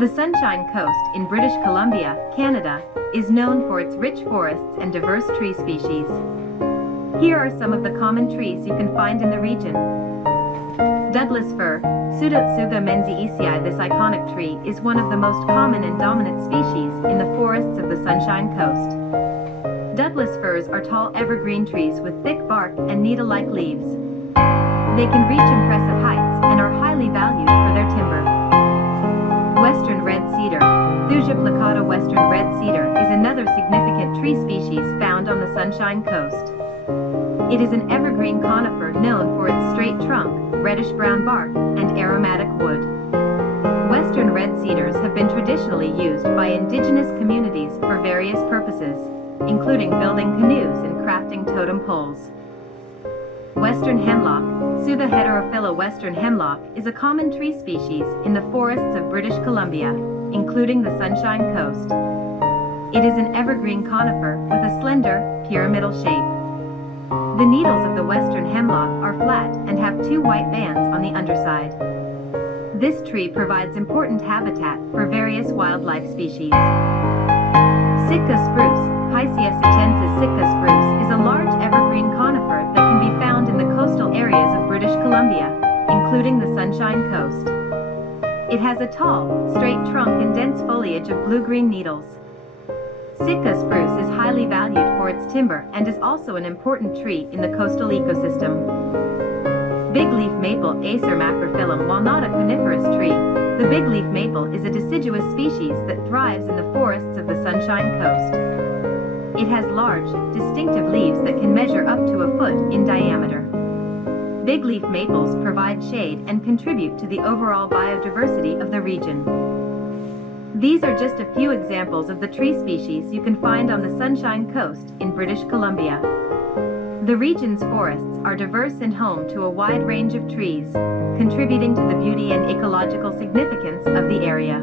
The Sunshine Coast in British Columbia, Canada, is known for its rich forests and diverse tree species. Here are some of the common trees you can find in the region. Douglas fir, Pseudotsuga menziesii. This iconic tree is one of the most common and dominant species in the forests of the Sunshine Coast. Douglas firs are tall evergreen trees with thick bark and needle-like leaves. They can reach impressive heights and are highly valued for their timber. Western red cedar, Thuja plicata. Western red cedar is another significant tree species found on the Sunshine Coast. It is an evergreen conifer known for its straight trunk, reddish-brown bark, and aromatic wood. Western red cedars have been traditionally used by indigenous communities for various purposes, including building canoes and crafting totem poles. Western hemlock, Suva heterophylla. Western hemlock is a common tree species in the forests of British Columbia, including the Sunshine Coast. It is an evergreen conifer with a slender, pyramidal shape. The needles of the western hemlock are flat and have two white bands on the underside. This tree provides important habitat for various wildlife species. Sitka spruce, Picea sitchensis. Sitka spruce is a large evergreen conifer that can be found in the coastal areas of British Columbia, including the Sunshine Coast. It has a tall, straight trunk and dense foliage of blue-green needles. Sitka spruce is highly valued for its timber and is also an important tree in the coastal ecosystem. Big-leaf maple, Acer macrophyllum. While not a coniferous tree, the big-leaf maple is a deciduous species that thrives in the forests of the Sunshine Coast. It has large, distinctive leaves that can measure up to a foot in diameter. Big-leaf maples provide shade and contribute to the overall biodiversity of the region. These are just a few examples of the tree species you can find on the Sunshine Coast in British Columbia. The region's forests are diverse and home to a wide range of trees, contributing to the beauty and ecological significance of the area.